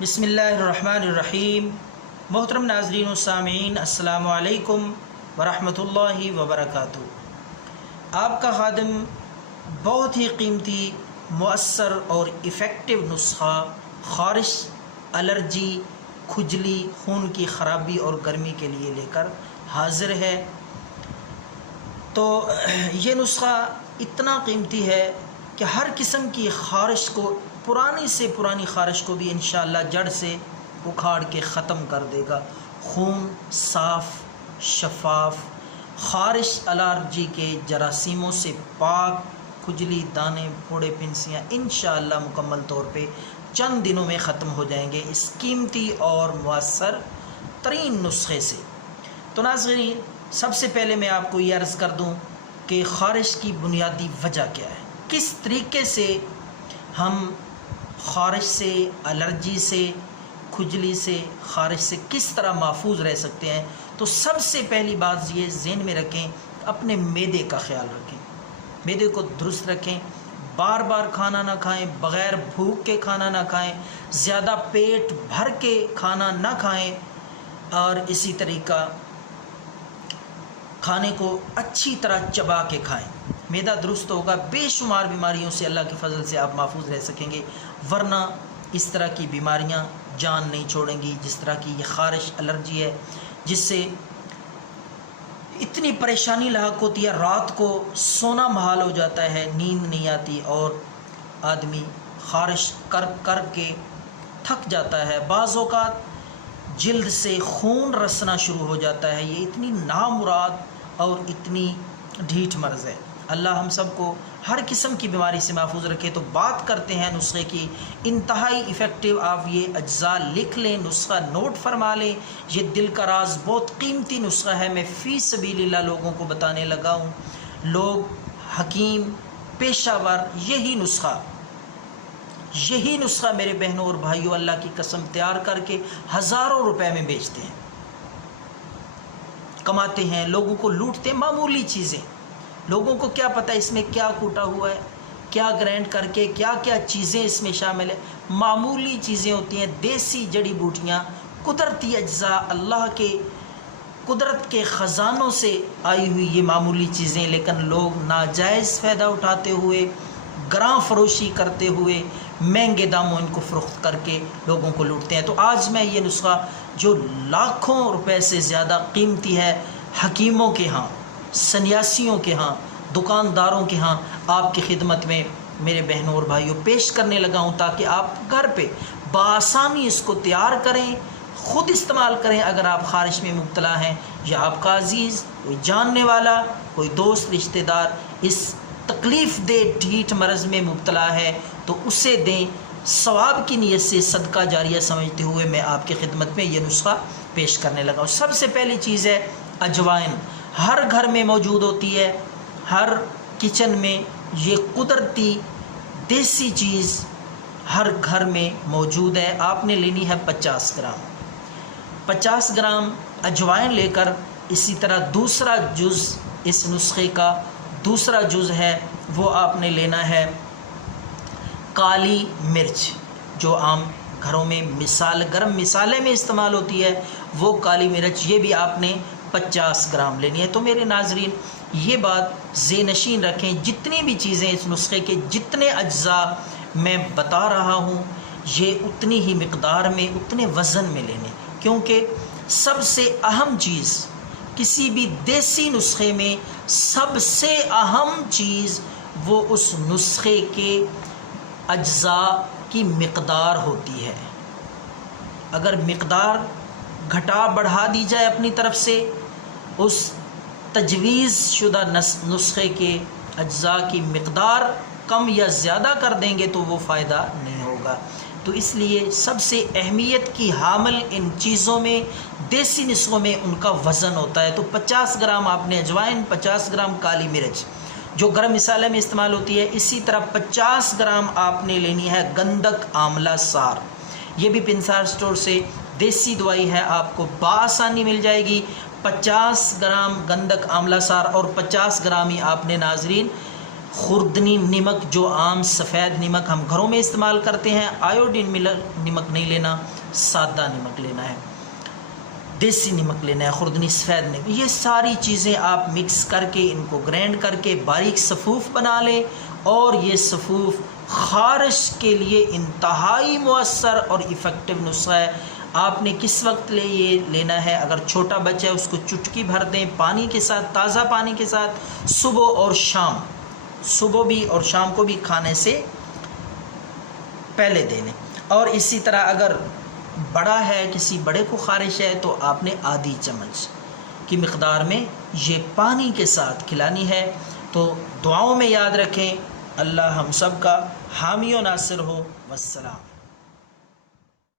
بسم اللہ الرحمن الرحیم۔ محترم ناظرین و سامعین، السلام علیکم ورحمۃ اللہ وبرکاتہ۔ آپ کا خادم بہت ہی قیمتی، مؤثر اور ایفیکٹو نسخہ خارش، الرجی، کھجلی، خون کی خرابی اور گرمی کے لیے لے کر حاضر ہے۔ تو یہ نسخہ اتنا قیمتی ہے کہ ہر قسم کی خارش کو، پرانی سے پرانی خارش کو بھی انشاءاللہ جڑ سے اکھاڑ کے ختم کر دے گا۔ خون صاف، شفاف، خارش، الرجی کے جراثیموں سے پاک، کھجلی، دانے، پھوڑے، پھنسیاں انشاءاللہ مکمل طور پہ چند دنوں میں ختم ہو جائیں گے اس قیمتی اور مؤثر ترین نسخے سے۔ تو ناظرین، سب سے پہلے میں آپ کو یہ عرض کر دوں کہ خارش کی بنیادی وجہ کیا ہے، کس طریقے سے ہم خارش سے، الرجی سے، کھجلی سے، خارش سے کس طرح محفوظ رہ سکتے ہیں۔ تو سب سے پہلی بات یہ ذہن میں رکھیں، اپنے معدے کا خیال رکھیں، معدے کو درست رکھیں، بار بار کھانا نہ کھائیں، بغیر بھوک کے کھانا نہ کھائیں، زیادہ پیٹ بھر کے کھانا نہ کھائیں، اور اسی طریقہ کھانے کو اچھی طرح چبا کے کھائیں۔ معدہ درست ہوگا، بے شمار بیماریوں سے اللہ کے فضل سے آپ محفوظ رہ سکیں گے، ورنہ اس طرح کی بیماریاں جان نہیں چھوڑیں گی جس طرح کی یہ خارش، الرجی ہے، جس سے اتنی پریشانی لاحق ہوتی ہے، رات کو سونا محال ہو جاتا ہے، نیند نہیں آتی، اور آدمی خارش کر کر کے تھک جاتا ہے۔ بعض اوقات جلد سے خون رسنا شروع ہو جاتا ہے۔ یہ اتنی نامراد اور اتنی ڈھیٹ مرض ہے۔ اللہ ہم سب کو ہر قسم کی بیماری سے محفوظ رکھے۔ تو بات کرتے ہیں نسخے کی، انتہائی ایفیکٹو۔ آپ یہ اجزاء لکھ لیں، نسخہ نوٹ فرما لیں۔ یہ دل کا راز بہت قیمتی نسخہ ہے، میں فی سبیل اللہ لوگوں کو بتانے لگا ہوں۔ لوگ، حکیم، پیشہ ور یہی نسخہ میرے بہنوں اور بھائیوں، اللہ کی قسم تیار کر کے ہزاروں روپے میں بیچتے ہیں، کماتے ہیں، لوگوں کو لوٹتے ہیں۔ معمولی چیزیں، لوگوں کو کیا پتہ اس میں کیا کوٹا ہوا ہے، کیا گرینڈ کر کے کیا کیا چیزیں اس میں شامل ہیں۔ معمولی چیزیں ہوتی ہیں، دیسی جڑی بوٹیاں، قدرتی اجزاء، اللہ کے قدرت کے خزانوں سے آئی ہوئی یہ معمولی چیزیں، لیکن لوگ ناجائز فائدہ اٹھاتے ہوئے، گراں فروشی کرتے ہوئے، مہنگے داموں ان کو فروخت کر کے لوگوں کو لوٹتے ہیں۔ تو آج میں یہ نسخہ جو لاکھوں روپے سے زیادہ قیمتی ہے، حکیموں کے ہاں، سنیاسیوں کے ہاں، دکانداروں کے ہاں، آپ کی خدمت میں میرے بہنوں اور بھائیوں پیش کرنے لگا ہوں، تاکہ آپ گھر پہ بآسانی اس کو تیار کریں، خود استعمال کریں۔ اگر آپ خارش میں مبتلا ہیں، یا آپ کا عزیز، کوئی جاننے والا، کوئی دوست، رشتہ دار اس تکلیف دہ ڈھیٹ مرض میں مبتلا ہے، تو اسے دیں۔ ثواب کی نیت سے صدقہ جاریہ سمجھتے ہوئے میں آپ کی خدمت میں یہ نسخہ پیش کرنے لگا ہوں۔ سب سے پہلی چیز ہے اجوائن۔ ہر گھر میں موجود ہوتی ہے، ہر کچن میں یہ قدرتی دیسی چیز ہر گھر میں موجود ہے۔ آپ نے لینی ہے 50 گرام اجوائن لے کر، اسی طرح دوسرا جز اس نسخے کا دوسرا جز ہے وہ آپ نے لینا ہے کالی مرچ، جو عام گھروں میں گرم مسالے میں استعمال ہوتی ہے، وہ کالی مرچ، یہ بھی آپ نے 50 گرام لینی ہے۔ تو میرے ناظرین، یہ بات ذہن نشین رکھیں، جتنی بھی چیزیں اس نسخے کے، جتنے اجزاء میں بتا رہا ہوں، یہ اتنی ہی مقدار میں، اتنے وزن میں لینے، کیونکہ سب سے اہم چیز کسی بھی دیسی نسخے میں، سب سے اہم چیز وہ اس نسخے کے اجزاء کی مقدار ہوتی ہے۔ اگر مقدار گھٹا بڑھا دی جائے اپنی طرف سے، اس تجویز شدہ نسخے کے اجزاء کی مقدار کم یا زیادہ کر دیں گے تو وہ فائدہ نہیں ہوگا۔ تو اس لیے سب سے اہمیت کی حامل ان چیزوں میں، دیسی نسخوں میں، ان کا وزن ہوتا ہے۔ تو 50 گرام آپ نے اجوائن، 50 گرام کالی مرچ جو گرم مسالے میں استعمال ہوتی ہے، اسی طرح 50 گرام آپ نے لینی ہے گندک آملہ سار۔ یہ بھی پنسار سٹور سے دیسی دوائی ہے، آپ کو بآسانی مل جائے گی۔ 50 گرام گندک آملہ سار اور 50 گرام ہی آپ نے ناظرین خوردنی نمک جو عام سفید نمک ہم گھروں میں استعمال کرتے ہیں، آیوڈین نمک نہیں لینا، سادہ نمک لینا ہے، دیسی نمک لینا ہے، خوردنی سفید نمک. یہ ساری چیزیں آپ مکس کر کے ان کو گرینڈ کر کے باریک صفوف بنا لیں، اور یہ صفوف خارش کے لیے انتہائی مؤثر اور ایفیکٹو نسخہ ہے. آپ نے کس وقت یہ لینا ہے؟ اگر چھوٹا بچہ ہے اس کو چٹکی بھر دیں پانی کے ساتھ، تازہ پانی کے ساتھ، صبح اور شام، صبح بھی اور شام کو بھی کھانے سے پہلے دے لیں. اور اسی طرح اگر بڑا ہے، کسی بڑے کو خارش ہے، تو آپ نے آدھی چمچ کی مقدار میں یہ پانی کے ساتھ کھلانی ہے. تو دعاؤں میں یاد رکھیں. اللہ ہم سب کا حامی و ناصر ہو. والسلام.